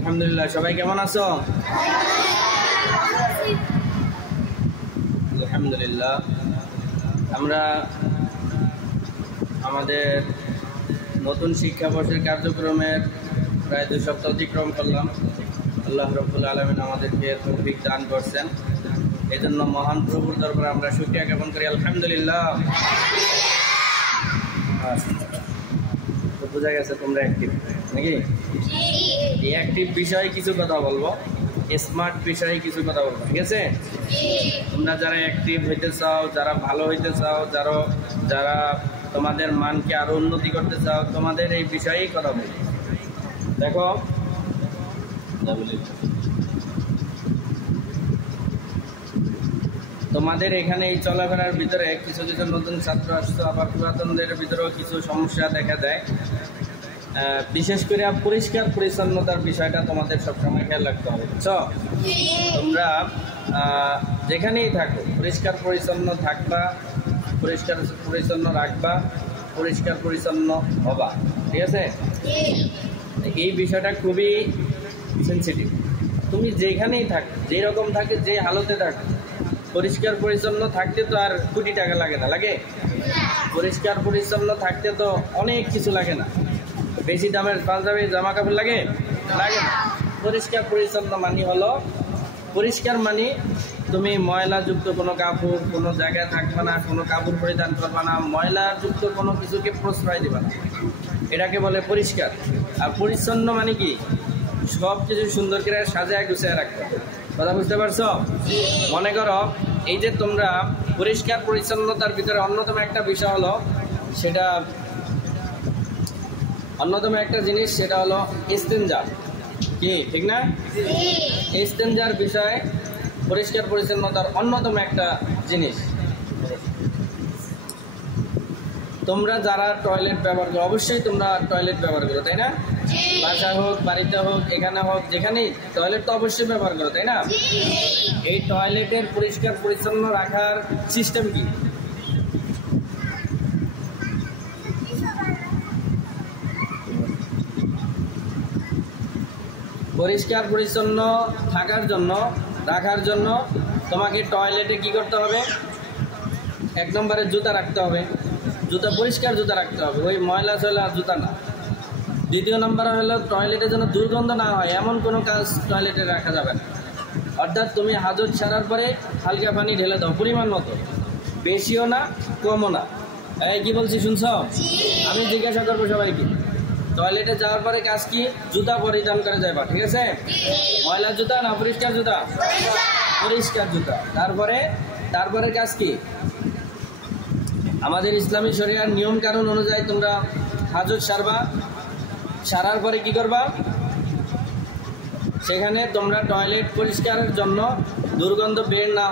আলহামদুলিল্লাহ। সবাই কেমন আছো? আলহামদুলিল্লাহ। আমরা আমাদের নতুন শিক্ষাবর্ষের কার্যক্রমের প্রায় 2 সপ্তাহ অতিক্রম করলাম। আল্লাহ রাব্বুল আলামিন আমাদেরকে তৌফিক দান করছেন, এই জন্য মহান প্রভুর দরবারে আমরা শুকরিয়া জ্ঞাপন করি। আলহামদুলিল্লাহ। বোঝা গেছে তোমরা অ্যাক্টিভ নাকি? এই অ্যাক্টিভ বিষয়ে কিছু কথা বলবো, স্মার্ট বিষয়ে কিছু কথা বলবো, ঠিক আছে? তোমরা যারা অ্যাক্টিভ হইতে চাও, যারা ভালো হইতে চাও, যারা তোমাদের মানকে আরো উন্নতি করতে চাও, তোমাদের এই বিষয়েই কথা বলবো। দেখো, তোমাদের এখানে এই চলাফেরার ভিতরে কিছু কিছু নতুন ছাত্র আসতো, আবার পুরাতনদের ভিতরেও কিছু সমস্যা দেখা যায়। বিশেষ করে পরিষ্কার পরিচ্ছন্নতার বিষয়টা তোমাদের সবসময় খেয়াল রাখতে হবে, বুঝছো? তোমরা যেখানেই থাকো পরিষ্কার পরিচ্ছন্ন থাকবা, পরিষ্কার পরিচ্ছন্ন রাখবা, পরিষ্কার পরিচ্ছন্ন হবা, ঠিক আছে? এই বিষয়টা খুবই সেন্সিটিভ। তুমি যেখানেই থাকো, যেরকম থাকে, যে হালতে থাকো, পরিষ্কার পরিচ্ছন্ন থাকতে তো আর কোটি টাকা লাগে না, লাগে? পরিষ্কার পরিচ্ছন্ন থাকতে তো অনেক কিছু লাগে না, বেশি দামের পাঞ্জাবি জামা কাপড় লাগে লাগে না। পরিষ্কার পরিচ্ছন্ন মানে হলো, পরিষ্কার মানে তুমি ময়লাযুক্ত কোনো কাপড় কোনো জায়গায় থাকবে না, কোনো কাপড় পরিধান করবে না, ময়লাযুক্ত কোনো কিছুকে প্রশ্রয় দেবে না, এটাকে বলে পরিষ্কার। আর পরিচ্ছন্ন মানে কি? সব কিছু সুন্দর করে সাজায় গুছিয়ে রাখতে হবে। কথা বুঝতে পারছো? মনে করো এই যে তোমরা পরিষ্কার পরিচ্ছন্নতার ভিতরে অন্যতম একটা বিষয় হলো, সেটা অন্যতম একটা জিনিস, সেটা হলো ইস্তেঞ্জা। কি ঠিক না? ইস্তেঞ্জার বিষয় পরিষ্কার পরিচ্ছন্নতার অন্যতম একটা জিনিস। তোমরা যারা টয়লেট ব্যবহার করো, অবশ্যই তোমরা টয়লেট ব্যবহার করো, তাই না? বাসা হোক, বাড়িতে হোক, এখানে হোক, যেখানেই টয়লেট তো অবশ্যই ব্যবহার করো, তাই না? এই টয়লেটের পরিষ্কার পরিচ্ছন্ন রাখার সিস্টেম কি? পরিষ্কার পরিচ্ছন্ন থাকার জন্য, রাখার জন্য তোমাকে টয়লেটে কি করতে হবে? 1 নম্বরে জুতা রাখতে হবে, জুতা পরিষ্কার জুতা রাখতে হবে, ওই ময়লা চয়লা জুতা না। 2 নম্বরে হলো টয়লেটে যেন দুর্গন্ধ না হয় এমন কোনো কাজ টয়লেটে রাখা যাবে না। অর্থাৎ তুমি হাজত ছাড়ার পরে হালকা পানি ঢেলে দাও, পরিমাণ মতো, বেশিও না কমও না। এই কি বলছি শুনছ? আমি জিজ্ঞাসা করবো সবাইকে, টয়লেটে যাওয়ার পরে কাজ কি? জুতা পরিধান করে যাবা, ঠিক আছে? ময়লা জুতা না পরিষ্কার জুতা? পরিষ্কার জুতা। তারপরে কাজ কি? আমাদের ইসলামী শরিয়ার নিয়ম কানুন অনুযায়ী তোমরা হাজত সারবা, সারার পরে কি করবা? সেখানে তোমরা টয়লেট পরিষ্কারের জন্য দুর্গন্ধ বের না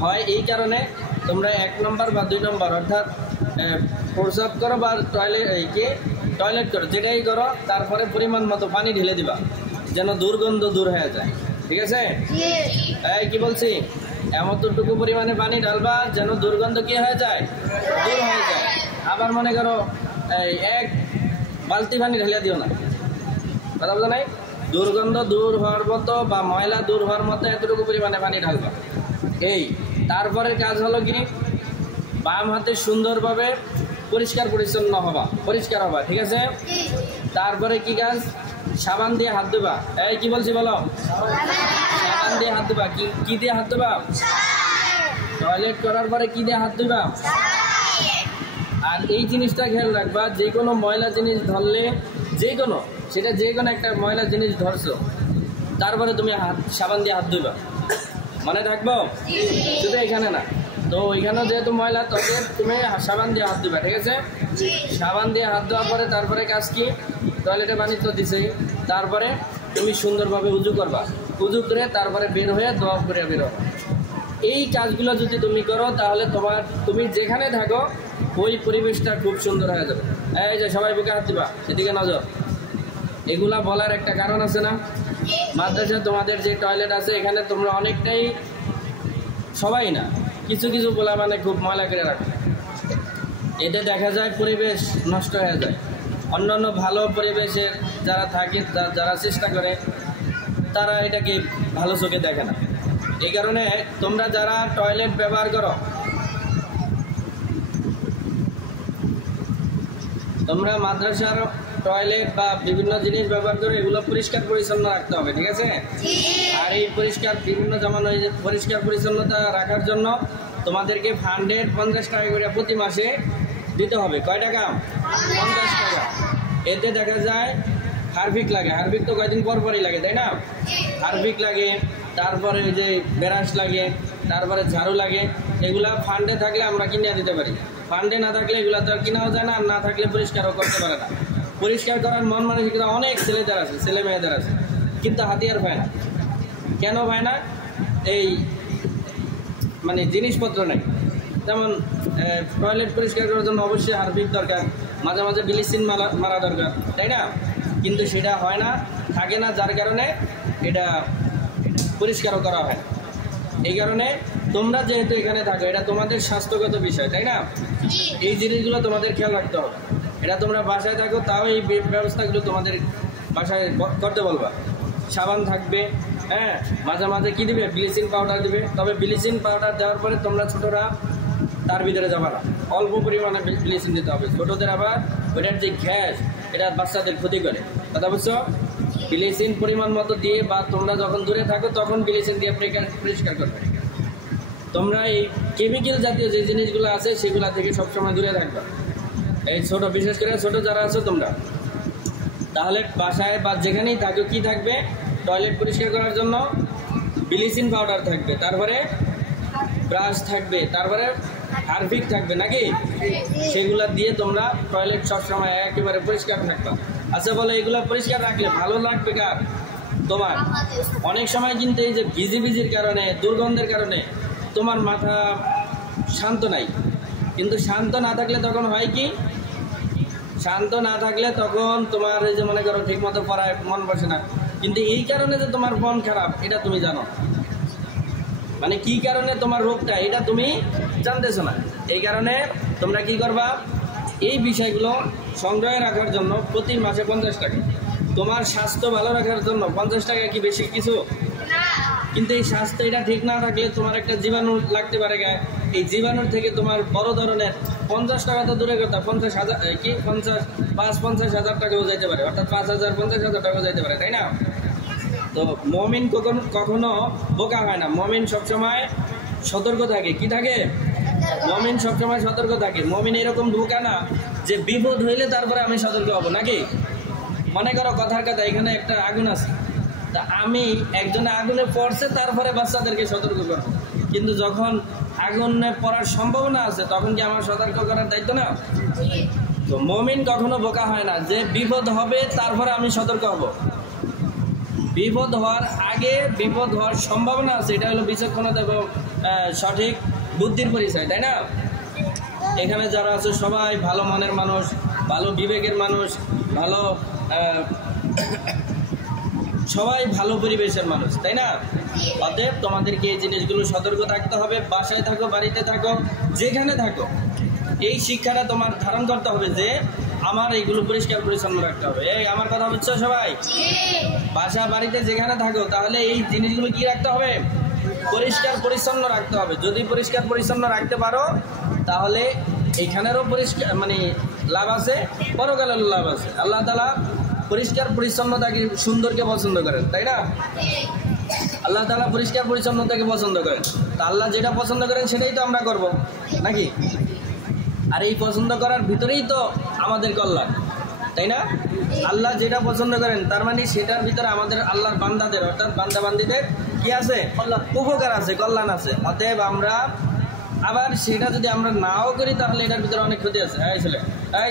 হয় এই কারণে তোমরা 1 নম্বর বা 2 নম্বর, অর্থাৎ প্রস্রাব করো বা টয়লেট করো, যেটাই করো, তারপরে পরিমাণ মতো পানি ঢেলে দিবা, যেন দুর্গন্ধ দূর হয়ে যায়, ঠিক আছে? এই কি বলছি, এমনটুকু পরিমাণে পানি ঢালবা যেন দুর্গন্ধ কি হয়ে যায়? দূর হয়ে যায়। আবার মনে করো 1 বালতি পানি ঢেলে দিও না, কথা বলো নাই? দুর্গন্ধ দূর হওয়ার মতো বা ময়লা দূর হওয়ার মতো এতটুকু পরিমাণে পানি ঢালবা। তারপরে কাজ হলো কি? বাম হাতে সুন্দরভাবে পরিষ্কার হবা, ঠিক আছে? তারপরে কি কাজ? সাবান দিয়ে হাত ধোবা। এই কি বলছি বলো? সাবান দিয়ে হাত ধোবা। কি দিয়ে হাত ধোবা? টয়লেট করার পরে কি দিয়ে হাত ধোবা? আর এই জিনিসটা খেয়াল রাখবা, যে কোনো ময়লা জিনিস ধরলে, যে কোনো একটা ময়লা জিনিস ধরছো, তারপরে তুমি সাবান দিয়ে হাত ধোবা, মনে থাকবো? শুধু এখানে না, তো ওইখানেও যেহেতু ময়লা, তবে তুমি সাবান দিয়ে হাত দিবা, ঠিক আছে? সাবান দিয়ে হাত দেওয়ার পরে তারপরে কাজ কি? টয়লেটে পানি তো দিছেই, তারপরে তুমি সুন্দরভাবে উজু করবা, উজু করে তারপরে বের হয়ে দোয়া করে বের হবা। এই কাজগুলো যদি তুমি করো, তাহলে তুমি যেখানে থাকো ওই পরিবেশটা খুব সুন্দর হয়ে যাবে। এই যে সবাই বুকে হাত দিবা, সেদিকে নজর। এগুলা বলার একটা কারণ আছে না? মাদ্রাসায় তোমাদের যে টয়লেট আছে, এখানে তোমরা অনেকটাই, সবাই না, কিছু কিছু বলা মানে খুব ময়লা করে রাখে, এতে দেখা যায় পরিবেশ নষ্ট হয়ে যায়। অন্যান্য ভালো পরিবেশের যারা থাকে, যারা চেষ্টা করে, তারা এটাকে ভালো চোখে দেখে না। এই কারণে তোমরা যারা টয়লেট ব্যবহার করো, তোমরা মাদ্রাসার টয়লেট বা বিভিন্ন জিনিস ব্যবহার করে এগুলো পরিষ্কার পরিচ্ছন্ন রাখতে হবে, ঠিক আছে? আর এই পরিষ্কার বিভিন্ন যেমন ওই পরিষ্কার পরিচ্ছন্নতা রাখার জন্য তোমাদেরকে ফান্ডের 50 টাকা করে প্রতি মাসে দিতে হবে। কয় টাকা? 50 টাকা। এতে দেখা যায় হারপিক লাগে, হারপিক তো কয়েকদিন পর পরই লাগে, তাই না? হারপিক লাগে, তারপরে ওই যে ব্রাশ লাগে, তারপরে ঝাড়ু লাগে। এগুলা ফান্ডে থাকলে আমরা কিনে দিতে পারি, ফান্ডে না থাকলে এগুলা তো আর কিনাও যায় না, আর না থাকলে পরিষ্কারও করতে পারে না। পরিষ্কার করার মন মানসিকতা অনেক ছেলেদের আছে, ছেলে মেয়েদের আছে, কিন্তু হাতিয়ার পায় না। কেন পায় না? এই মানে জিনিসপত্র নেই। যেমন টয়লেট পরিষ্কার করার জন্য অবশ্যই হারপিক দরকার, মাঝে মাঝে ব্লিচিং মারা দরকার, তাই না? কিন্তু সেটা হয় না, থাকে না, যার কারণে এটা পরিষ্কারও করা হয়। এই কারণে তোমরা যেহেতু এখানে থাকো, এটা তোমাদের স্বাস্থ্যগত বিষয়, তাই না? এই জিনিসগুলো তোমাদের খেয়াল রাখতে হবে। এটা তোমরা বাসায় থাকো, তাও এই ব্যবস্থাগুলো তোমাদের বাসায় করতে বলবা। সাবান থাকবে, হ্যাঁ, মাঝে মাঝে কী দিবে? ব্লিচিং পাউডার দিবে। তবে ব্লিচিং পাউডার দেওয়ার পরে তোমরা ছোটরা তার ভিতরে যাবা না, অল্প পরিমাণে ব্লিচিং দিতে হবে। ছোটদের আবার ওইটার যে গ্যাস, এটা বাচ্চাদের ক্ষতি করে, কথা বুঝছো? ব্লিচিং পরিমাণ মতো দিয়ে, বা তোমরা যখন দূরে থাকো তখন ব্লিচিং দিয়ে পরিষ্কার করবে। তোমরা এই কেমিক্যাল জাতীয় যে জিনিসগুলো আছে সেগুলো থেকে সবসময় দূরে থাকবে। এই ছোট, বিশেষ করে ছোট যারা আছো তোমরা, তাহলে বাসায় বা যেখানেই থাকো কি থাকবে? টয়লেট পরিষ্কার করার জন্য ব্লিচিং পাউডার থাকবে, তারপরে ব্রাশ থাকবে, তারপরে হারপিক থাকবে, নাকি? সেগুলা দিয়ে তোমরা টয়লেট সবসময় একেবারে পরিষ্কার থাকবে। আচ্ছা বলে, এগুলো পরিষ্কার রাখলে ভালো লাগবে কার? তোমার। অনেক সময় কিন্তু এই যে ভিজির কারণে, দুর্গন্ধের কারণে তোমার মাথা শান্ত নাই। কিন্তু শান্ত না থাকলে তখন হয় কি? শান্ত না থাকলে তখন তোমার এই যে মনে করো ঠিক মতো পড়ায় মন বসে না। কিন্তু এই কারণে যে তোমার মন খারাপ, এটা তুমি জানো, মানে কি কারণে তোমার রোগটা, এটা তুমি জানতেছো না। এই কারণে তোমরা কি করবা? এই বিষয়গুলো সংগ্রহে রাখার জন্য প্রতি মাসে 50 টাকা। তোমার স্বাস্থ্য ভালো রাখার জন্য 50 টাকা কি বেশি কিছু? কিন্তু এই স্বাস্থ্য এটা ঠিক না থাকলে তোমার একটা জীবাণু লাগতে পারে গায়ে। এই জীবাণুর থেকে তোমার বড় ধরনের 50 টাকা তো দূরের কথা, 50,000 কি 50,000 টাকাও যাইতে পারে, অর্থাৎ 5,000 50,000 টাকাও যাইতে পারে, তাই না? তো মুমিন কখনো বোকা হয় না। মুমিন সবসময় সতর্ক থাকে। কি থাকে? মুমিন সবসময় সতর্ক থাকে। মুমিন এরকম বোকা না যে বিপদ হইলে তারপরে আমি সতর্ক হব, নাকি? মনে করো কথার কথা, এখানে একটা আগুন আছে, তা আমি একজনে আগুনে পড়ছে, তারপরে বাচ্চাদেরকে সতর্ক করবো। কিন্তু যখন আগুনে পড়ার সম্ভাবনা আছে তখন কি আমার সতর্ক করার দায়িত্ব না? তো মুমিন কখনো বোকা হয় না যে বিপদ হবে তারপরে আমি সতর্ক হব। বিপদ হওয়ার আগে, বিপদ হওয়ার সম্ভাবনা আছে, এটা হলো বিচক্ষণতা এবং সঠিক বুদ্ধির পরিচয়, তাই না? এখানে যারা আছে সবাই ভালো মনের মানুষ, ভালো বিবেকের মানুষ, ভালো সবাই ভালো পরিবেশের মানুষ, তাই না? অতএব তোমাদেরকে এই জিনিসগুলো সতর্ক থাকতে হবে। বাসায় থাকো, বাড়িতে থাকো, যেখানে থাকো, এই শিক্ষাটা তোমার ধারণ করতে হবে যে আমার এইগুলো পরিষ্কার পরিচ্ছন্ন রাখতে হবে। এই আমার কথা বুঝছো সবাই? বাসা বাড়িতে যেখানে থাকো, তাহলে এই জিনিসগুলো কি রাখতে হবে? পরিষ্কার পরিচ্ছন্ন রাখতে হবে। যদি পরিষ্কার পরিচ্ছন্ন রাখতে পারো তাহলে এইখানেরও পরিষ্কার মানে লাভ আছে, পরকালেরও লাভ আছে। আল্লাহ তাআলা পরিষ্কার পরিচ্ছন্নতাকে, সুন্দরকে পছন্দ করেন, তাই না? আল্লাহ তাআলা পরিষ্কার পরিচ্ছন্নতাকে পছন্দ করেন। তা আল্লাহ যেটা পছন্দ করেন সেটাই তো আমরা করব, নাকি? আর এই পছন্দ করার ভিতরেই তো আমাদের কল্যাণ, তাই না? আল্লাহ যেটা পছন্দ করেন তার মানে সেটার ভিতরে আমাদের আল্লাহর বান্দাদের, অর্থাৎ বান্দাবান্দিদের কি আছে? উপকার আছে, কল্যাণ আছে। অতএব আমরা আবার সেটা যদি আমরা নাও করি তাহলে এটার ভিতরে অনেক ক্ষতি আছে। এই ছেলে, এই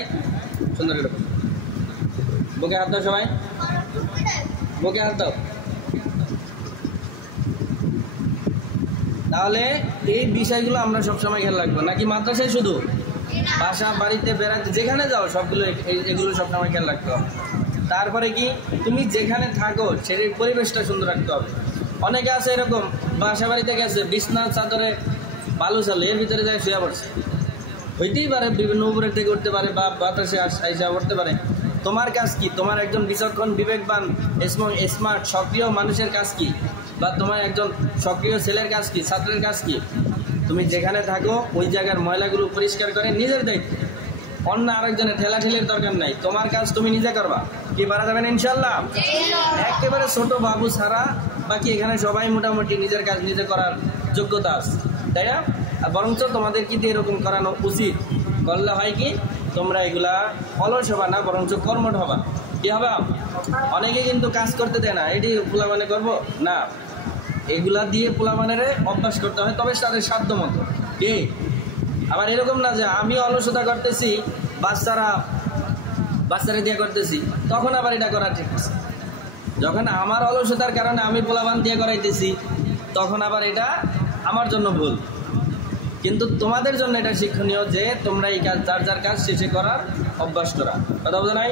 সুন্দর করে বুকে হাত দাও, সবাই বুকে হাত দাও। তাহলে এই বিষয়গুলো আমরা সবসময় খেয়াল রাখবো, নাকি মাদ্রাসায় শুধু? বাসা বাড়িতে বেড়াতে যেখানে যাও সবগুলো এগুলো সবসময় খেয়াল রাখতে হবে। তারপরে কি, তুমি যেখানে থাকো সেই পরিবেশটা সুন্দর রাখতে হবে। অনেকে আছে এরকম, বাসা বাড়িতে গেছে, বিছনা চাদরে বালু চালু, এর ভিতরে যায় শুয়ে পড়ছে। হইতেই পারে, বিভিন্ন উপরের থেকে উঠতে পারে বা বাতাসে আইসা পড়তে পারে, তোমার কাজ কি? তোমার একজন বিচক্ষণ বিবেকবান স্মার্ট সক্রিয় মানুষের কাজ কি? বা তোমার একজন সক্রিয় ছেলের কাজ কি, ছাত্রের কাজ কি? তুমি যেখানে থাকো ওই জায়গার ময়লাগুলো পরিষ্কার করে নিজের দায়িত্ব, অন্য আরেকজনের ঠেলাঠেলির দরকার নাই। তোমার কাজ তুমি নিজে করবা। কি পারা যাবেন ইনশাল্লাহ? একেবারে ছোট বাবু ছাড়া বাকি এখানে সবাই মোটামুটি নিজের কাজ নিজে করার যোগ্যতা আছে, তাই না? আর বরঞ্চ তোমাদের কি এরকম করানো উচিত। করলে হয় কি, তোমরা এগুলা অলস হবা না, বরঞ্চ কর্মঠ হবা। কি হবা? অনেকে কিন্তু কাজ করতে দেয় না, এটি পোলাপানে করবো না, এগুলা দিয়ে পোলাপানের অভ্যাস করতে হয়, তবে তাদের সাধ্য মতো। কি আবার এরকম না যে আমি অলসতা করতেছি, বাচ্চারা দিয়ে করতেছি, তখন আবার এটা করা ঠিক আছে। যখন আমার অলসতার কারণে আমি পোলাপান দিয়ে করাইতেছি, তখন আবার এটা আমার জন্য ভুল। কিন্তু তোমাদের জন্য এটা শিক্ষণীয় যে তোমরা এই কাজ যার যার কাজ শেষে করার অভ্যাস করা। কথা বলছো নাই?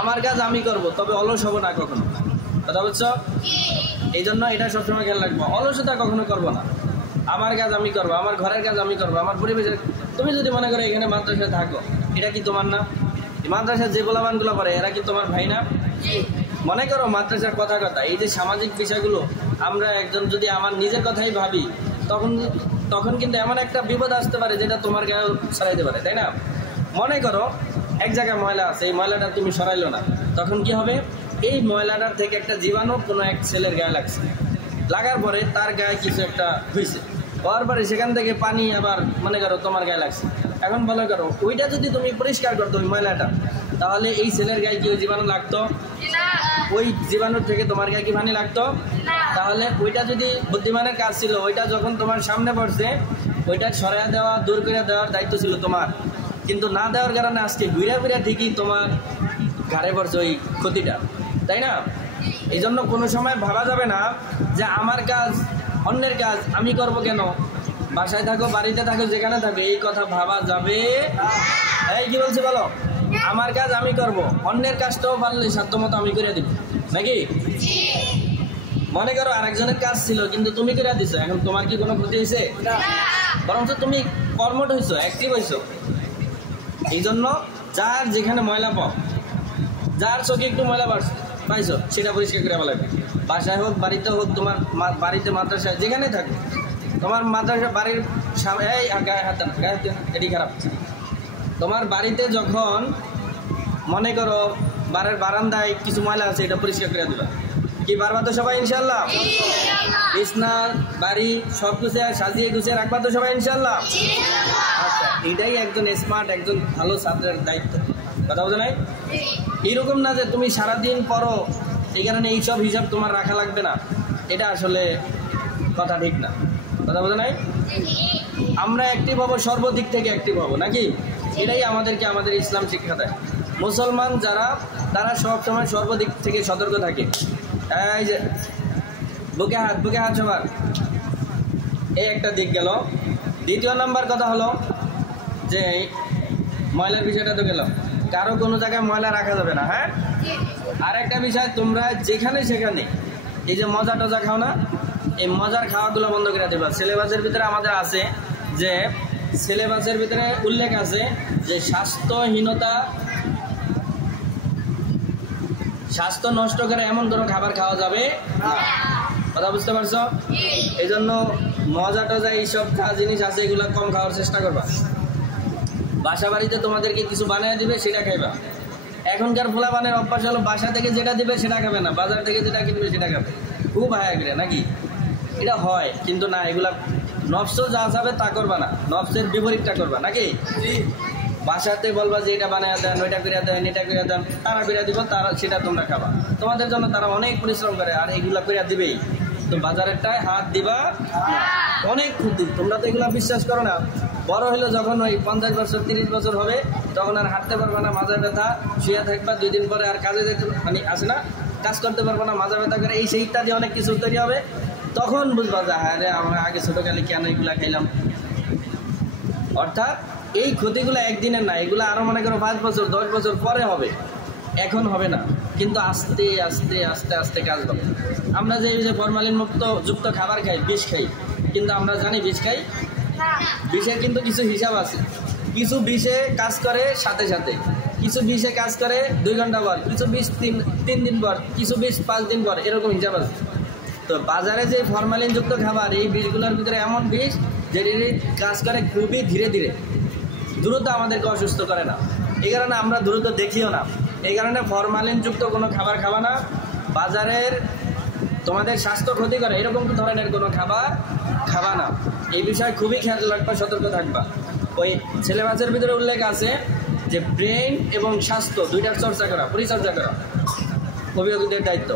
আমার কাজ আমি করব, তবে অলস হবো না কখনো। কথা বলছো? এই জন্য এটা সবসময় খেয়াল রাখবো, অলসতা কখনো করবো না। আমার কাজ আমি করবো, আমার ঘরের কাজ আমি করবো, আমার পরিবেশের। তুমি যদি মনে করো এখানে মাদ্রাসায় থাকো, এটা কি তোমার না? মাদ্রাসার যে পোলাপানগুলো পড়ে এরা কি তোমার ভাই না? মনে করো মাদ্রাসার কথা এই যে সামাজিক বিষয়গুলো আমরা একজন যদি আমার নিজের কথাই ভাবি, তখন কিন্তু এমন একটা বিপদ আসতে পারে যেটা তোমার গায়ে ছড়াইতে পারে, তাই না? মনে করো এক জায়গায় ময়লা আছে, এই ময়লাটা তুমি সরাইলো না, তখন কি হবে? এই ময়লাটার থেকে একটা জীবাণু কোনো এক ছেলের গায়ে লাগছে, লাগার পরে তার গায়ে কিছু একটা হয়েছে, হওয়ার পরে সেখান থেকে পানি আবার মনে করো তোমার গায়ে লাগছে। এখন মনে করো ওইটা যদি তুমি পরিষ্কার করতো ওই ময়লাটা, তাহলে এই ছেলের গায়ে কি ওই জীবাণু লাগতো? ওই জীবাণুর থেকে তোমার গায়ে কি পানি লাগতো? তাহলে ওইটা যদি বুদ্ধিমানের কাজ ছিল, ওইটা যখন তোমার সামনে পড়ছে ওইটা সরাইয়া দেওয়া, দূর করে দেওয়ার দায়িত্ব ছিল তোমার, কিন্তু না দেওয়ার কারণে আজকে ঘুরা ঠিকই তোমার ঘাড়ে পড়ছে ওই ক্ষতিটা, তাই না? এই জন্য কোনো সময় ভাবা যাবে না যে আমার কাজ অন্যের কাজ আমি করব কেন। বাসায় থাকো, বাড়িতে থাকো, যেখানে থাকো, এই কথা ভাবা যাবে। এই কি বলছে বলো? আমার কাজ আমি করব, অন্যের কাজটাও পারলে সাধ্যমতো আমি করে দিব, নাকি? মনে করো আরেকজনের কাজ ছিল কিন্তু তুমি করে দিছো, এখন তোমার কি কোনো ক্ষতি হয়েছে? বরঞ্চ তুমি কর্মঠ হয়েছো, অ্যাক্টিভ হয়েছো। এই জন্য যার যেখানে ময়লা পাও, যার চোখে একটু ময়লা পাইছো, সেটা পরিষ্কার করে ফেলা লাগবে। বাসায় হোক, বাড়িতে হোক, তোমার বাড়িতে মাদ্রাসায় যেখানে থাকো, তোমার মাদ্রাসা বাড়ির সামনে এটি খারাপ। তোমার বাড়িতে যখন মনে করো বাড়ির বারান্দায় কিছু ময়লা আছে, এটা পরিষ্কার করে দিবা। কি পারবা তো সবাই ইনশাল্লাহ? বিছনা বাড়ি সব কিছু সাজিয়ে গুছিয়ে রাখবা তো সবাই ইনশাল্লাহ? আচ্ছা, এটাই একজন স্মার্ট, একজন ভালো ছাত্রের দায়িত্ব। কথা বোঝা নাই? এরকম না যে তুমি সারাদিন পড়ো এই কারণে এইসব হিসাব তোমার রাখা লাগবে না, এটা আসলে কথা ঠিক না। কথা বোঝা নাই? আমরা অ্যাক্টিভ হবো, সর্বদিক থেকে অ্যাক্টিভ হবো, নাকি? এটাই আমাদেরকে আমাদের ইসলাম শিক্ষা দেয়। মুসলমান যারা, তারা সবসময় সর্বদিক থেকে সতর্ক থাকে। এই যে বুকে হাত সবার, এই একটা দিক গেল। দ্বিতীয় নাম্বার কথা হলো যে ময়লার বিষয়টা তো গেল, কারো কোনো জায়গায় ময়লা রাখা যাবে না। হ্যাঁ, আর একটা বিষয়, তোমরা যেখানে সেখানে এই যে মজা টজা খাও না, এই মজার খাওয়াগুলো বন্ধ করে দেবা। সিলেবাসের ভিতরে আমাদের আছে যে, সিলেবাসের ভিতরে উল্লেখ আছে যে স্বাস্থ্য নষ্ট করে এমন কোনো খাবার খাওয়া যাবে না। কথা বুঝতে পারছো? এই জন্য মজা টজা এইসব জিনিস আছে, এগুলো কম খাওয়ার চেষ্টা করবা। বাসা বাড়িতে তোমাদেরকে কিছু বানিয়ে দিবে, সেটা খাইবা। এখনকার পোলাপানের অভ্যাস হলো বাসা থেকে যেটা দিবে সেটা খাবে না, বাজার থেকে যেটা কিনবে সেটা খাবে। খুব হায়া করে, নাকি? এটা হয়, কিন্তু না, এগুলা নফস যা যাবে তা করবা না, নফসের বিপরীতটা করবা, নাকি? বাসাতে বলবা যে এটা বানায় দেন, ওইটা করে দেন, এটা করে দেন, তারা করে দিব, তারা সেটা তোমরা খাবা। তোমাদের জন্য তারা অনেক পরিশ্রম করে, আর এগুলা করে দিবেই। তো বাজারেরটায় হাত দিবা, অনেক ক্ষতি। তোমরা তো এগুলা বিশ্বাস করো না। বড় হলো যখন ওই 50 বছর 30 বছর হবে, তখন আর হাঁটতে পারবা না, মাজা ব্যথা, শুয়ে থাকবা, 2 দিন পরে আর কাজে যেতে আসে না, কাজ করতে পারবো না, মাজা ব্যথা করে, এই সেই ইত্যাদি অনেক কিছু তৈরি হবে। তখন বুঝবা যে হ্যাঁ রে, আমরা আগে ছোটকালে কেন এগুলা খাইলাম। অর্থাৎ এই ক্ষতিগুলো একদিনের না, এগুলো আরো মনে করো 5 বছর 10 বছর পরে হবে, এখন হবে না। কিন্তু আস্তে আস্তে আস্তে আস্তে কাজ হবে। আমরা যে ফরমালিন যুক্ত খাবার খাই, বিষ খাই, কিন্তু আমরা জানি বিষ খাই, বিষের কিন্তু কিছু হিসাব আছে। কিছু বিষে কাজ করে সাথে সাথে, কিছু 20-এ কাজ করে 2 ঘন্টা পর, কিছু 20 তিন দিন পর, কিছু 20 5 দিন পর, এরকম হিসাব আছে। তো বাজারে যে ফরমালিনযুক্ত খাবার, এই বিষগুলোর ভিতরে এমন বিষ যেটি কাজ করে খুবই ধীরে ধীরে, দ্রুত আমাদেরকে অসুস্থ করে না। এই কারণে আমরা দ্রুত দেখিও না। এই কারণে ফরমালিনযুক্ত কোনো খাবার খাবা না। বাজারের তোমাদের স্বাস্থ্য ক্ষতি করে এরকম ধরনের কোনো খাবার খাবা না। এই বিষয়ে খুবই খেয়াল রাখবা, সতর্ক থাকবা। ওই সিলেবাসের ভিতরে উল্লেখ আছে যে ব্রেন এবং স্বাস্থ্য দুইটার চর্চা করা, পরিচর্যা করা অভিভাবকদের দায়িত্ব।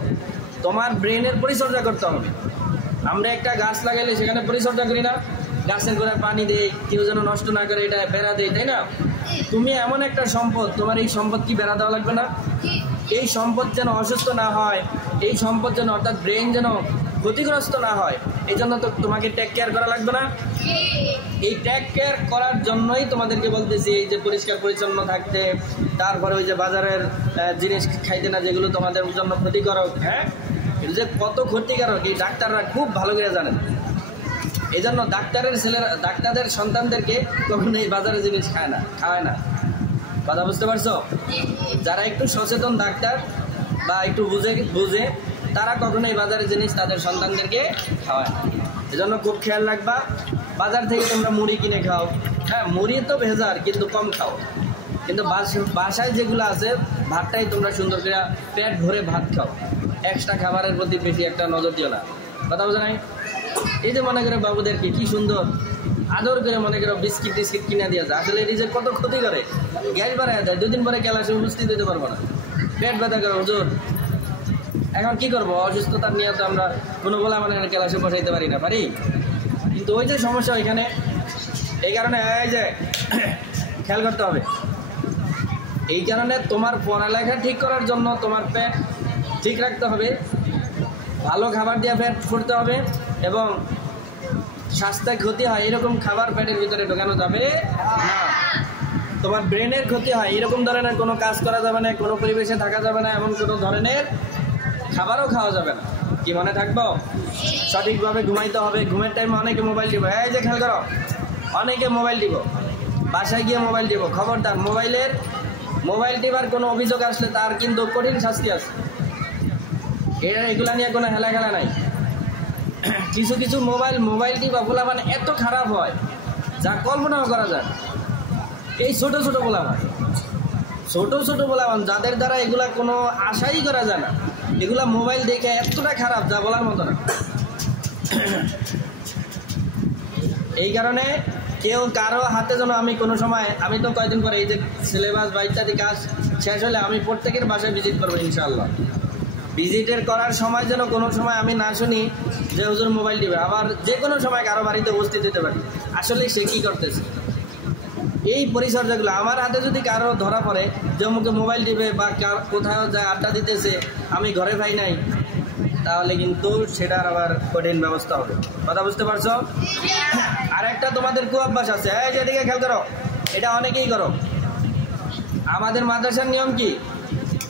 তোমার ব্রেনের পরিচর্যা করতে হবে। আমরা একটা গাছ লাগাইলে সেখানে পরিচর্যা করি না, গাছের গোড়ায় পানি দেই, কেউ যেন নষ্ট না করে এটা বেড়া দেয়, তাই না? তুমি এমন একটা সম্পদ, তোমার এই সম্পদ কি বেড়া দেওয়া লাগবে না? এই সম্পদ যেন অসুস্থ না হয়, এই সম্পদ যেন অর্থাৎ ব্রেন যেন ক্ষতিগ্রস্ত না হয়, এই জন্য তো তোমাকে টেক কেয়ার করা লাগবে না? এই টেক কেয়ার করার জন্যই তোমাদেরকে বলতেছি এই যে পরিষ্কার পরিচ্ছন্ন থাকতে, তারপরে ওই যে বাজারের জিনিস খাইতে না যেগুলো তোমাদের জন্য ক্ষতিকারক। হ্যাঁ, এটা যে কত ক্ষতিকারক এই ডাক্তাররা খুব ভালো করে জানেন। এই জন্য ডাক্তারদের সন্তানদেরকে কখনো এই বাজারের জিনিস খাওয়ায় না। কথা বুঝতে পারছো? যারা একটু সচেতন ডাক্তার বা একটু বুঝে তারা কখনো এই বাজারের জিনিস তাদের সন্তানদেরকে খাওয়ায়। এজন্য খুব খেয়াল রাখবা। বাজার থেকে তোমরা মুড়ি কিনে খাও, হ্যাঁ মুড়ি তো ভেজাল, কিন্তু কম খাও। কিন্তু বাসায় যেগুলো আছে ভাতটাই তোমরা সুন্দর করে পেট ভরে ভাত খাও, এক্সট্রা খাবারের প্রতি বেশি একটা নজর দিও না। কথা বোঝা নাই? এই যে মনে করে বাবুদেরকে কি সুন্দর আদর করে মনে করো বিস্কিট টিস্কিট কিনে দিয়ে যায়, আসলে এটি যে কত ক্ষতি করে, গ্যাস বাড়ায় দেয়, 2 দিন পরে ক্লাসে উপস্থিত দিতে পারবো না, পেট ব্যথা করে হুজুর। এখন কি করবো, অসুস্থতার নিয়ে তো আমরা কোনো বলে মানে ক্লাসে বসাইতে পারি না, পারি? কিন্তু ওই যে সমস্যা ওইখানে, এই কারণে এই যে খেয়াল করতে হবে। এই কারণে তোমার পড়ালেখা ঠিক করার জন্য তোমার পেট ঠিক রাখতে হবে, ভালো খাবার দিয়ে পেট করতে হবে, এবং স্বাস্থ্যের ক্ষতি হয় এরকম খাবার পেটের ভিতরে ঢোকানো যাবে না। তোমার ব্রেনের ক্ষতি হয় এরকম ধরনের কোনো কাজ করা যাবে না, কোনো পরিবেশে থাকা যাবে না, এমন কোনো ধরনের খাবারও খাওয়া যাবে না। কি মনে থাকবো? সঠিকভাবে ঘুমাইতে হবে। ঘুমের টাইমে অনেকে মোবাইল দিব, এই যে খেয়াল করো, অনেকে মোবাইল দিব, বাসায় গিয়ে মোবাইল দিব। খবরদার, মোবাইল টিপার কোনো অভিযোগ আসলে তার কিন্তু কঠিন শাস্তি আছে। এগুলা নিয়ে কোনো হেলা নাই। কিছু মোবাইল টিপা পোলাপান এত খারাপ হয় যা কল্পনাও করা যায়। এই ছোট পোলাপান যাদের দ্বারা এগুলা কোনো আশাই করা যায় না, এগুলা মোবাইল দেখে এতটা খারাপ যা বলার মতো না। এই কারণে কেউ কারো হাতে যেন আমি কোনো সময়, আমি তো কয়েকদিন পরে এই যে সিলেবাস বা ইত্যাদি কাজ শেষ হলে আমি প্রত্যেকের বাসায় ভিজিট করবো ইনশাআল্লাহ। ভিজিটের করার সময় যেন কোনো সময় আমি না শুনি যে হুজুর মোবাইল দিবে, আবার যে কোনো সময় কারো বাড়িতে উপস্থিত হতে পারি। আসলে সে কী করতেছে, এই পরিচর্যাগুলো আমার হাতে যদি কারো ধরা পড়ে যে মুখে মোবাইল দিবে বা কোথাও যায় আড্ডা দিতেছে, আমি ঘরে পাই নাই, তাহলে কিন্তু সেটার আবার কঠিন ব্যবস্থা হবে। কথা বুঝতে পারছো? আরেকটা তোমাদের কুঅভ্যাস আছে, এই যেদিকে খেয়াল করো, এটা অনেকেই করো। আমাদের মাদ্রাসার নিয়ম কি,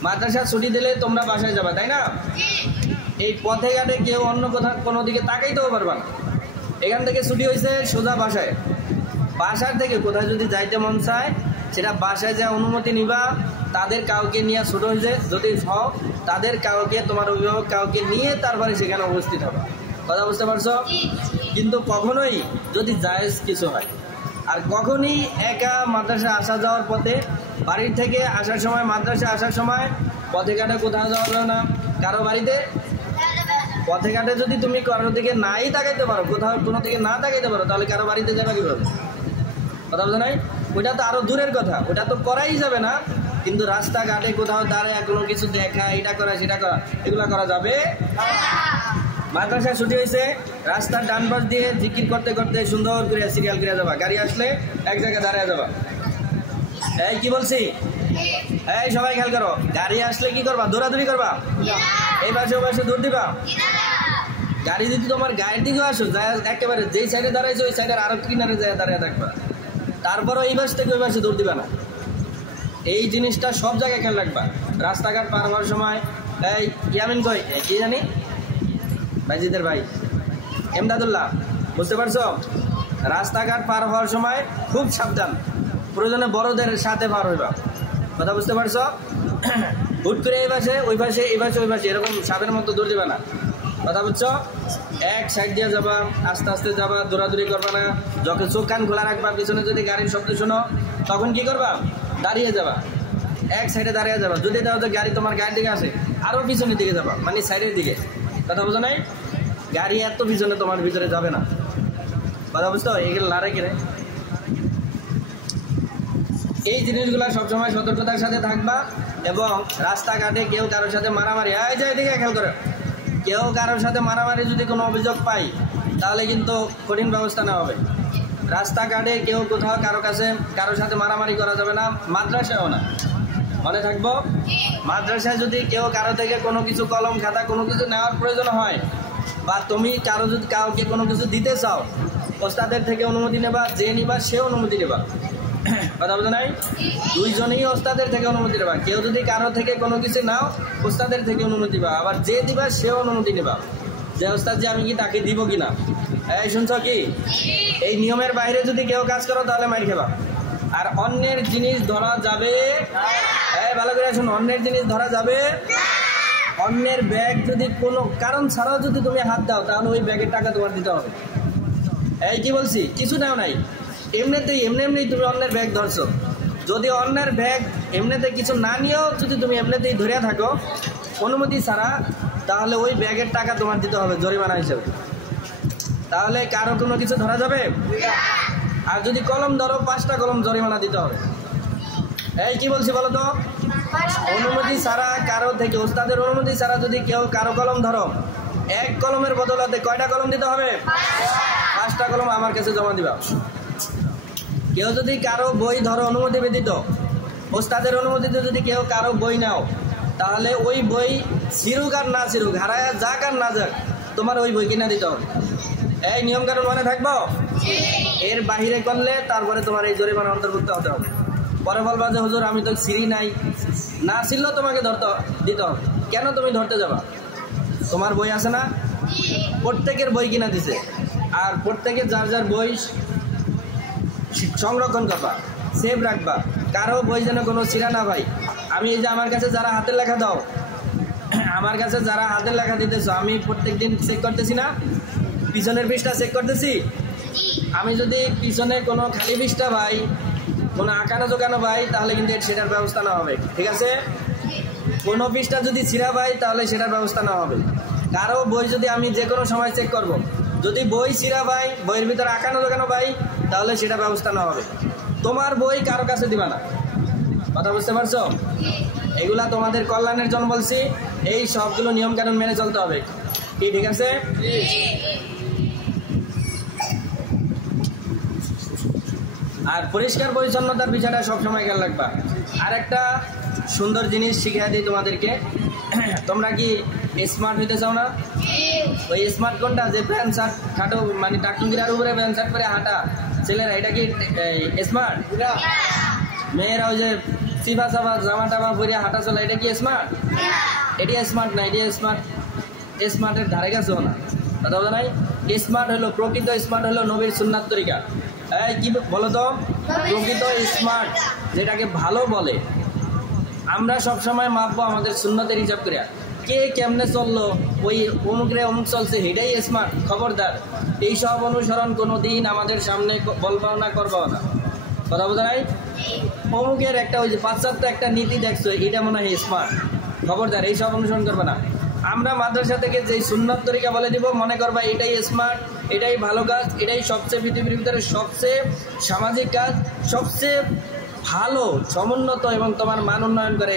মাদ্রাসা ছুটি দিলে তোমরা বাসায় যাবে, তাই না? এই পথে ঘাটে কেউ অন্য কোথাও কোনো দিকে তাকাইতেও পারবা না। এখান থেকে ছুটি হয়েছে সোজা বাসায়, বাসার থেকে কোথায় যদি যাইতে মন চায় সেটা বাসায় যা অনুমতি নিবা, তাদের কাউকে নিয়ে, ছোট হয়েছে যদি সব তাদের কাউকে, তোমার অভিভাবক কাউকে নিয়ে তারপরে সেখানে উপস্থিত হবে। কথা বুঝতে পারছো? কিন্তু কখনোই যদি জায়েজ কিছু হয়, আর কখনই একা মাদ্রাসা আসা যাওয়ার পথে, বাড়ির থেকে আসার সময়, মাদ্রাসা আসার সময় পথে ঘাটে কোথাও যাওয়া যাবে না কারো বাড়িতে। পথে ঘাটে যদি তুমি কারোর দিকে নাই তাকাইতে পারো, কোথাও কোনো দিকে না তাকাইতে পারো, তাহলে কারো বাড়িতে যাবে কীভাবে? কথা বলতে নাই? ওইটা তো আরও দূরের কথা, ওটা তো করাই যাবে না। কিন্তু রাস্তাঘাটে কোথাও দাঁড়ায় কোনো কিছু দেখা, এটা করা সেটা করা, এগুলো করা যাবে। মাদ্রাসায় ছুটি হয়েছে, রাস্তার ডান পাশ দিয়ে জিকির করতে করতে সুন্দর করে সিরিয়াল করে যাবা, গাড়ি আসলে এক জায়গায় দাঁড়িয়ে যাবা। এই কি বলছি, এই সবাই খেয়াল করো, গাড়ি আসলে কি করবা? দৌড়াদৌড়ি করবা? এই পাশে ও পাশে দৌড় দিবা? গাড়ি যদি তোমার গায়ের দিকেও আসো, একেবারে যেই সাইডে দাঁড়াইছো ওই সাইডের আরো কিনারে যায় দাঁড়িয়ে থাকবা, তারপরও এই পাশ থেকে ওই পাশে দৌড় দিবা না। এই জিনিসটা সব জায়গায় খেয়াল রাখবা। রাস্তাঘাট পার হওয়ার সময়, এই ইয়ামিন কই, কি জানি ভাইজিদের ভাই এমদাদুল্লাহ, বুঝতে পারছো? রাস্তাঘাট পার হওয়ার সময় খুব সাবধান, প্রয়োজনে বড়দের সাথে পার হইবা। কথা বুঝতে পারছো? হুট করে এই পাশে ওই পাশে এই পাশে ওই পাশে এরকম সাপের মতো দৌড় দেবে না। কথা বুঝছো? এক সাইড দিয়ে যাবা, আস্তে আস্তে যাবা, দৌড়াদৌড়ি করবা না। যখন চোখ কান খোলা রাখবা, পিছনে যদি গাড়ির শব্দ শোনো তখন কি করবা? দাঁড়িয়ে যাবা, এক সাইডে দাঁড়িয়ে যাবা। যদি দাও যে গাড়ি তোমার গাড়ির দিকে আসে, আরও পিছনের দিকে যাবা, মানে সাইডের দিকে। কথা বুঝো নাই? গাড়ি এত পিছনে তোমার ভিতরে যাবে না। কথা বুঝতো? এগুলো লারে কিনে এই জিনিসগুলো সবসময় সতর্কতার সাথে থাকবা। এবং রাস্তাঘাটে কেউ কারোর সাথে মারামারি, এই যে এদিকে খেয়াল করে, কেউ কারোর সাথে মারামারি যদি কোনো অভিযোগ পাই তাহলে কিন্তু কঠিন ব্যবস্থা নেওয়া হবে। রাস্তাঘাটে কেউ কোথাও কারোর সাথে মারামারি করা যাবে না, মাদ্রাসায়ও না। মনে থাকবো, মাদ্রাসায় যদি কেউ কারো থেকে কোনো কিছু কলম খাতা কোনো কিছু নেওয়ার প্রয়োজন হয়, বা তুমি কাউকে কোনো কিছু দিতে চাও, ওস্তাদের থেকে অনুমতি নেবা, যে নিবা সে অনুমতি নেবা। কথা বলতে নাই? দুইজনেই ওস্তাদের থেকে অনুমতি নেবা। কেউ যদি কারো থেকে কোনো কিছু নাও, ওস্তাদের থেকে অনুমতি বা, আবার যে দিবা সেও অনুমতি নেবা, যে ওস্তাদ যে আমি কি তাকে দিব কিনা। এই শুনছ কি? এই নিয়মের বাইরে যদি কেউ কাজ করো তাহলে মার খেবা। আর অন্যের জিনিস ধরা যাবে, ভালো করে শুনো, অন্যের জিনিস ধরা যাবে। অন্যের ব্যাগ যদি কোনো কারণ ছাড়াও যদি তুমি হাত দাও তাহলে ওই ব্যাগের টাকা তোমার দিতে হবে। এই কি বলছি? কিছু নাও নাই, এমনি তুমি অন্যের ব্যাগ ধরছো। যদি অন্যের ব্যাগ এমনিতে কিছু না নিয়েও যদি তুমি এমনিতেই ধরে থাকো অনুমতি ছাড়া, তাহলে ওই ব্যাগের টাকা তোমার দিতে হবে জরিমানা হিসেবে। তাহলে কারো কোনো কিছু ধরা যাবে? আর যদি কলম ধরো 5টা কলম জরিমানা দিতে হবে। এই কি বলছি বলো তো? অনুমতি ছাড়া কারো থেকে, ওস্তাদের অনুমতি ছাড়া যদি কেউ কারো কলম ধরো, এক কলমের বদলাতে কয়টা কলম দিতে হবে? 5টা কলম আমার কাছে জমা দিবা। কেউ যদি কারো বই ধরো অনুমতি ব্যতীত, ওস্তাদের অনুমতিতে যদি কেউ কারো বই নাও, তাহলে ওই বই ছিড়ুক আর না ছিড়ুক, হারায় যাক আর না যাক, তোমার ওই বই কিনা দিতে হবে। এই নিয়ম কানুন মনে থাকবো। এর বাহিরে করলে তারপরে তোমার এই জরিমানা অন্তর্ভুক্ত হতে হবে। পরে বলবা যে হুজুর আমি তো ছিঁড়ি নাই, না ছিড়লেও তোমাকে দিতে হবে। কেন তুমি ধরতে যাবা? তোমার বই আছে না? প্রত্যেকের বই কিনা দিছে, আর প্রত্যেকে যার যার বই সংরক্ষণ করবা, সেভ রাখবা। কারো বই যেন কোনো ছিঁড়া না ভাই। আমি এই যে আমার কাছে যারা হাতের লেখা দাও, আমার কাছে যারা হাতের লেখা দিতেছো, আমি প্রত্যেকদিন চেক করতেছি না, পিছনের পৃষ্ঠা চেক করতেছি। আমি যদি পিছনে কোনো খালি পৃষ্ঠা ভাই, কোনো আঁকানো জোকানো ভাই, তাহলে কিন্তু সেটার ব্যবস্থা নেওয়া হবে। ঠিক আছে? কোনো পৃষ্ঠা যদি ছিঁড়া ভাই তাহলে সেটার ব্যবস্থা নেওয়া হবে। কারো বই যদি আমি যে কোনো সময় চেক করব, যদি বই ছিঁড়া ভাই, বইয়ের ভিতরে আঁকানো জোকানো ভাই, তাহলে সেটা ব্যবস্থা নেওয়া হবে। তোমার বই কারো কাছে দিবা না। কথা বুঝতে পারছো? এগুলা তোমাদের কল্যাণের জন্য বলছি। এই সবগুলো নিয়ম কানুন মেনে চলতে হবে। কি ঠিক আছে? আর পরিষ্কার পরিচ্ছন্নতার বিষয়টা সবসময় খেয়াল রাখবা। আর একটা সুন্দর জিনিস শিখিয়ে দিই তোমাদেরকে। তোমরা কি স্মার্ট হইতে চাও না? ওই স্মার্ট কোনটা, যে প্যান্ট শার্ট খাটো, মানে টাকটুকিরার উপরে প্যান্ট শার্ট পরে হাঁটা ছেলেরা, এটা কি স্মার্ট? মেয়েরা ওই যে সিফা সাফা জামা টামা পরে হাঁটা চলা, এটা কি স্মার্ট? এটি স্মার্ট না, এটি স্মার্টের ধারে কাছেও না। কথা বলা নাই? স্মার্ট হলো, প্রকৃত স্মার্ট হলো নবীর সুন্নাত তরিকা। এই কি বলো তো? প্রকৃত স্মার্ট যেটাকে ভালো বলে, আমরা সবসময় মাপবো আমাদের সুন্নতের হিসাব করে। কে কেমনে চললো, ওই অমুকরে অমুক চলছে, এটাই স্মার্ট। খবরদার, এইসব অনুসরণ কোনো দিন আমাদের সামনে বলবাও না, করবাও না। কথা বোঝা নাই? অমুকের একটা ওই যে পাশ্চাত্য একটা নীতি দেখছো, এটা মনে হয় স্মার্ট। খবরদার, এইসব অনুসরণ করবে না। আমরা মাদ্রাসা থেকে যে সুন্নত তরিকা বলে দিব, মনে করবা এটাই স্মার্ট, এটাই ভালো কাজ, এটাই সবচেয়ে পৃথিবীর ভিতরে সবচেয়ে সামাজিক কাজ, সবচেয়ে ভালো সমুন্নত এবং তোমার মান উন্নয়ন করে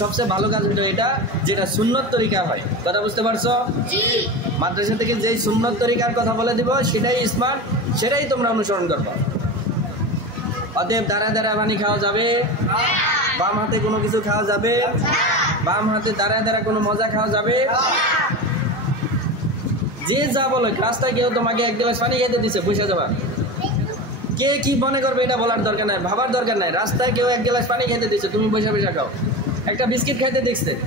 সবচেয়ে ভালো কাজ হলো এটা, যেটা সুন্নত তরিকা হয়। কথা বুঝতে পারছো? মাদ্রাসা থেকে যেই সুন্নত তরিকার কথা বলে দিব সেটাই স্মার্ট, সেটাই তোমরা অনুসরণ করবা। অতএব দাঁড়ায় দাঁড়ায় পানি খাওয়া যাবে, বাম হাতে কোনো কিছু খাওয়া যাবে, বাম হাতে দাঁড়ায় দাঁড়ায় কোনো মজা খাওয়া যাবে। যে যা বলো, রাস্তায় কেউ তোমাকে 1 গ্লাস পানি খেতে দিচ্ছে, বসে যাবা। কে কি মনে করবে এটা বলার দরকার নাই, ভাবার দরকার নাই। রাস্তায় কেউ 1 গ্লাস পানি খেতে দিচ্ছে, তুমি বসে বসে খাও। একটা বিস্কিট খাইতে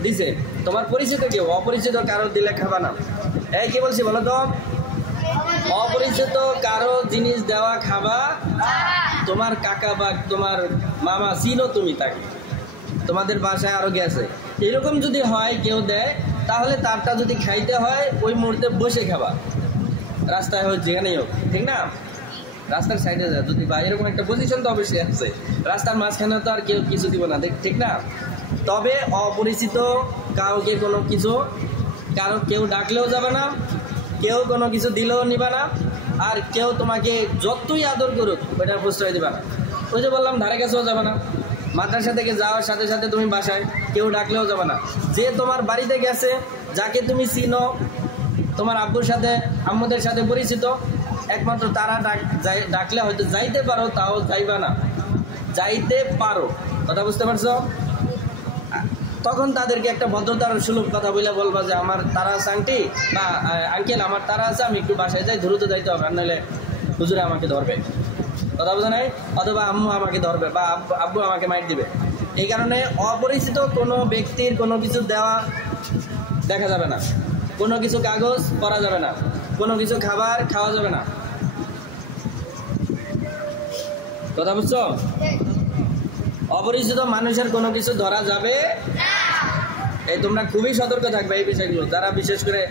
দিছে, তোমার পরিচিত কেউ, অপরিচিত কারো দিলে খাবা না। এই কি বলছি বলো তো? অপরিচিত কারো জিনিস দেওয়া খাবা। তোমার কাকা বা তোমার মামা চিনো তুমি তাকে, তোমাদের বাসায় আরো গেছে, এরকম যদি হয় কেউ দেয়, তাহলে তারটা যদি খাইতে হয় ওই মুহূর্তে বসে খাবা, রাস্তায় হোক যেখানেই হোক, ঠিক না? রাস্তার সাইডে যায় যদি বা এরকম একটা পজিশন তো অবশ্যই আছে, রাস্তার মাঝখানে তো আর কেউ কিছু দিব না, ঠিক না? তবে অপরিচিত কাউকে কোনো কিছু কেউ ডাকলেও যাবে না, কেউ কোনো কিছু দিলেও নিবা না, আর কেউ তোমাকে যতই আদর করুক ওইটার প্রশ্রয় দিবা না। ওই যে বললাম ধারে কাছেও যাবে না, মাদ্রাসা থেকে যাওয়ার সাথে সাথে তুমি বাসায় কেউ ডাকলেও যাবে না। যে তোমার বাড়িতে গেছে, যাকে তুমি চিনো, তোমার আব্বুর সাথে আম্মুদের সাথে পরিচিত, একমাত্র তারা ডাকলে হয়তো যাইতে পারো, তাও যাইবা না, যাইতে পারো, কথা বুঝতে পারছো? তখন তাদেরকে একটা ভদ্রতার সুলভ কথা বলে বলবা যে আমার তারা আছে আন্টি বা আঙ্কেল, আমার তারা আছে, আমি একটু বাসায় যাই, দ্রুত যাইতে হবে, আর নাহলে হুজুরে আমাকে ধরবে, কথা বোঝা নাই? অথবা আম্মু আমাকে ধরবে বা আব্বু আমাকে মাইর দিবে। এই কারণে অপরিচিত কোনো ব্যক্তির কোনো কিছু দেওয়া দেখা যাবে না, কোনো কিছু কাগজ করা যাবে না, কোনো কিছু খাবার খাওয়া যাবে না, কথা বুঝছো? অপরিচিত মানুষের কোনো কিছু ধরা যাবে, এই তোমরা খুবই সতর্ক থাকবে এই বিষয়গুলো, যারা বিশেষ করে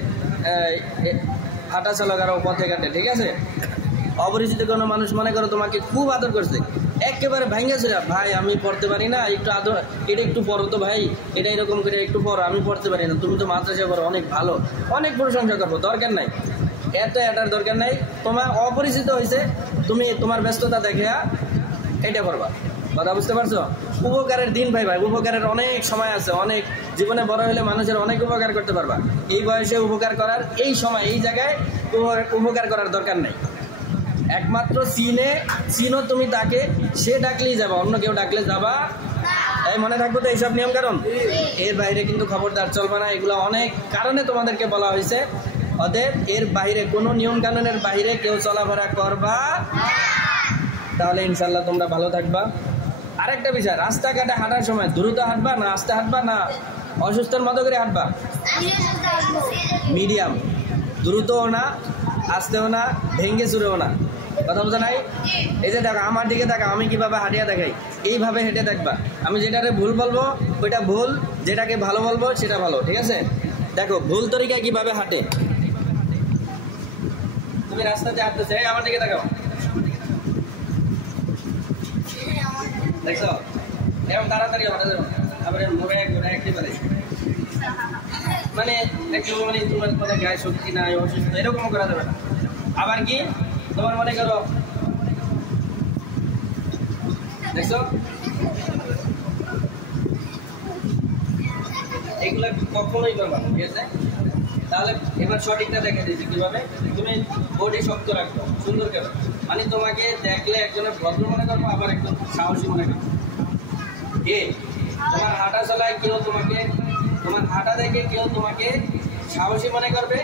হাঁটা চলাকার পথে ঘাটে, ঠিক আছে? অপরিচিত কোনো মানুষ মনে করো তোমাকে খুব আদর করছে, একেবারে ভাঙ্গেছে, ভাই আমি পড়তে পারি না, একটু আদর, এটা একটু পড়ো তো ভাই, এটা এরকম করে একটু পড়ো, আমি পড়তে পারি না, তুমি তো মাদ্রাসা পড়ো, অনেক ভালো, অনেক প্রশংসা করবো, দরকার নাই, এটার দরকার নাই। তোমার অপরিচিত হয়েছে, তুমি তোমার ব্যস্ততা দেখে এটা করবা, কথা বুঝতে পারছো? উপকারের দিন ভাই, উপকারের অনেক সময় আছে, অনেক জীবনে বড় হলে মানুষের অনেক উপকার করতে পারবা। এই বয়সে উপকার করার এই সময়, এই জায়গায় উপকার করার দরকার নেই। একমাত্র চিনো তুমি তাকে, সে ডাকলেই যাবা, অন্য কেউ ডাকলে যাবা, এই মনে থাকবো তো এইসব নিয়ম কারণ। এর বাইরে কিন্তু খবরদার চলবে না, এগুলো অনেক কারণে তোমাদেরকে বলা হয়েছে, অতএব এর বাইরে কোনো নিয়ম কানুনের বাইরে কেউ চলাফেরা করবা, তাহলে ইনশাল্লাহ তোমরা ভালো থাকবা। আরেকটা বিষয়, রাস্তাঘাটে হাঁটার সময় দ্রুত হাঁটবা না আস্তে হাঁটবা না অসুস্থের মতো করে হাঁটবা? মিডিয়াম, দ্রুতও না আস্তেও না ভেঙ্গে চুরেও না, কথা বোঝা নাই? এই যে দেখো আমার দিকে দেখো, আমি কিভাবে হাঁটিয়া দেখাই, এইভাবে হেঁটে দেখবা, আমি যেটাকে ভুল বলবো ওইটা ভুল, যেটাকে ভালো বলবো সেটা ভালো, ঠিক আছে? দেখো ভুল তরিকায় কিভাবে হাঁটে, তুমি রাস্তাতে হাঁটতেছে, আমার দিকে দেখাও, দেখছো? এরকম তাড়াতাড়ি হাঁটা যাবে, আবার মোড়ে একটি পারে, মানে একটু মানে তোমার কোনো গায়ে শক্তি নাই, অসুস্থ, এরকম করা যাবে না। আবার কি তোমার মনে করো, দেখছো এগুলো কখনোই করবা, ঠিক আছে? তাহলে এবার সঠিকটা দেখে দিয়েছি কিভাবে। তুমি বডি শক্ত রাখবো, সুন্দর করে, মানে তোমাকে দেখলে একজনের ভদ্র মনে করবো, আবার একদম সাহসী মনে করবো। তোমার হাঁটা চলায় কেউ তোমাকে, তোমার হাঁটা দেখে কেউ তোমাকে সাহসী মনে করবে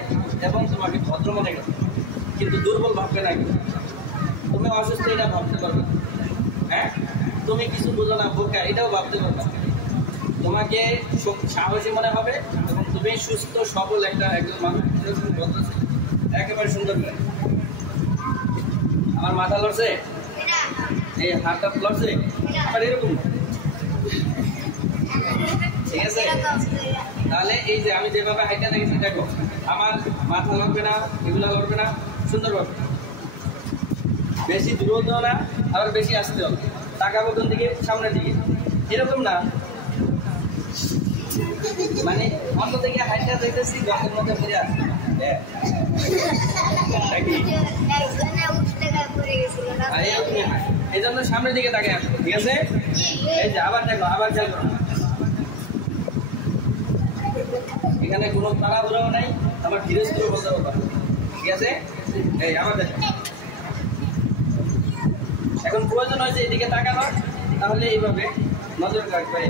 এবং তোমাকে ভদ্র মনে করবে, কিন্তু দুর্বল ভাববে না, তুমি অসুস্থ এটা ভাবতে পারবে, হ্যাঁ তুমি কিছু বুঝো না বোকা এটাও ভাবতে পারবে, তোমাকে সাহসী মনে হবে এবং তুমি সুস্থ সবল একজন মানুষ একেবারে সুন্দর করে। আমার মাথা লড়ছে, এই হাতটা লড়ছে, আবার এরকম, ঠিক আছে? তাহলে এই যে আমি যেভাবে হাইটা দেখেছি, দেখো আমার মাথা লড়বে না, এগুলা লড়বে না, সুন্দর ভাবে, বেশি দ্রুত না আবার বেশি আসতে হবে, তাকাবো কোন দিকে, সামনের দিকে, এরকম না, মানে অন্য দিকে হাইটা দেখতেছি গাছের মধ্যে ফিরে আসছে, এই জন্য সামনের দিকে তাকে আসবো, ঠিক আছে? এই যে আবার দেখো, আবার খেয়াল করো, এখানে কোনো তাড়াহুড়াও নাই, আবার ধীরে ধীরে বলতে পারবা, ঠিক আছে? এই আবার দেখো, এখন প্রয়োজন হয়েছে এদিকে তাকানো, তাহলে এইভাবে নজর রাখবে।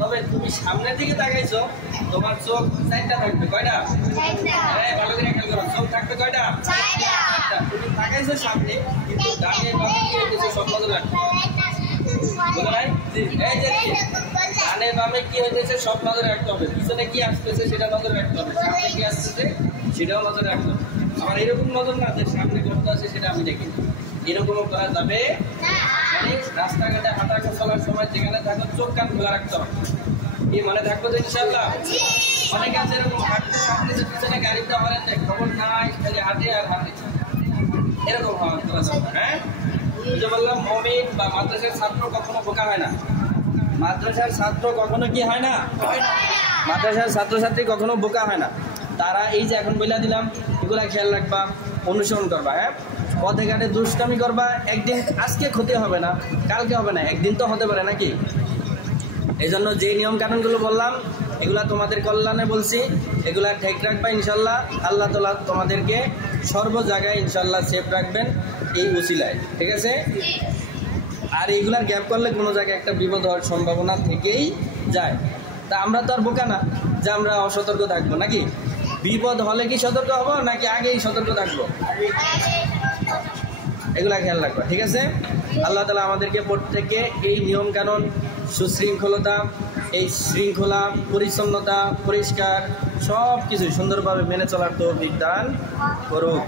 তবে তুমি সামনের দিকে তাকাইছো, তোমার চোখ চারটা থাকবে, কয়টা? ভালো করে খেয়াল করো, চোখ থাকবে কয়টা? তুমি তাকাইছো সামনে, কিন্তু ডানে বামে কি হইতেছে সব নজর রাখবে, বুঝো নাই? এই যে ডানে বামে কি হইতেছে সব নজর রাখতে হবে, পিছনে কি আসতেছে সেটা নজর রাখতে হবে, সামনে কি আসতেছে সেটাও নজর রাখতে হবে। আমার এরকম নজর না যে সামনে করতে আছে সেটা আমি দেখি, এরকমও করা যাবে না। মানে রাস্তাঘাটে হাঁটা চলার সময় যেখানে থাকো চোখ কান খোলা রাখতে হবে। কি মনে থাকবো তো ইনশাআল্লাহ? অনেকে আছে এরকম হাঁটতে হাঁটতে পিছনে গাড়িতে হলে খবর নাই, খালি হাঁটে আর হাঁটে, এরকম হওয়া দরকার। হ্যাঁ, বুঝতে পারলাম? মুমিন বা মাদ্রাসার ছাত্র কখনো বোকা হয় না। মাদ্রাসার ছাত্র কখনো কি হয় না? মাদ্রাসার ছাত্রছাত্রী কখনো বোকা হয় না। তারা এই যে এখন বলে দিলাম, এগুলা খেয়াল রাখবা, অনুসরণ করবা। হ্যাঁ, পথে ঘাটে দুষ্টামি করবা, একদিন আজকে ক্ষতি হবে না, কালকে হবে না, একদিন তো হতে পারে নাকি? এই জন্য যে নিয়ম কানুনগুলো বললাম এগুলা তোমাদের কল্যাণে বলছি, এগুলা ঠিক রাখবা ইনশাল্লাহ। আল্লাহ তাআলা তোমাদেরকে সর্ব জায়গায় ইনশাল্লাহ সেফ রাখবেন এই উসিলায়, ঠিক আছে? আর এইগুলার গ্যাপ করলে কোনো জায়গায় একটা বিপদ হওয়ার সম্ভাবনা থেকেই যায়। তা আমরা তো আর বোকা না যে আমরা অসতর্ক থাকবো নাকি? বিপদ হলে কি সতর্ক হব নাকি আগেই সতর্ক থাকবো? এগুলা খেয়াল রাখবা, ঠিক আছে? আল্লাহ তাআলা আমাদেরকে প্রত্যেককে এই নিয়ম কানুন, সুশৃঙ্খলতা, এই শৃঙ্খলা, পরিচ্ছন্নতা, পরিষ্কার সব কিছু সুন্দরভাবে মেনে চলার তৌফিক দান করুক।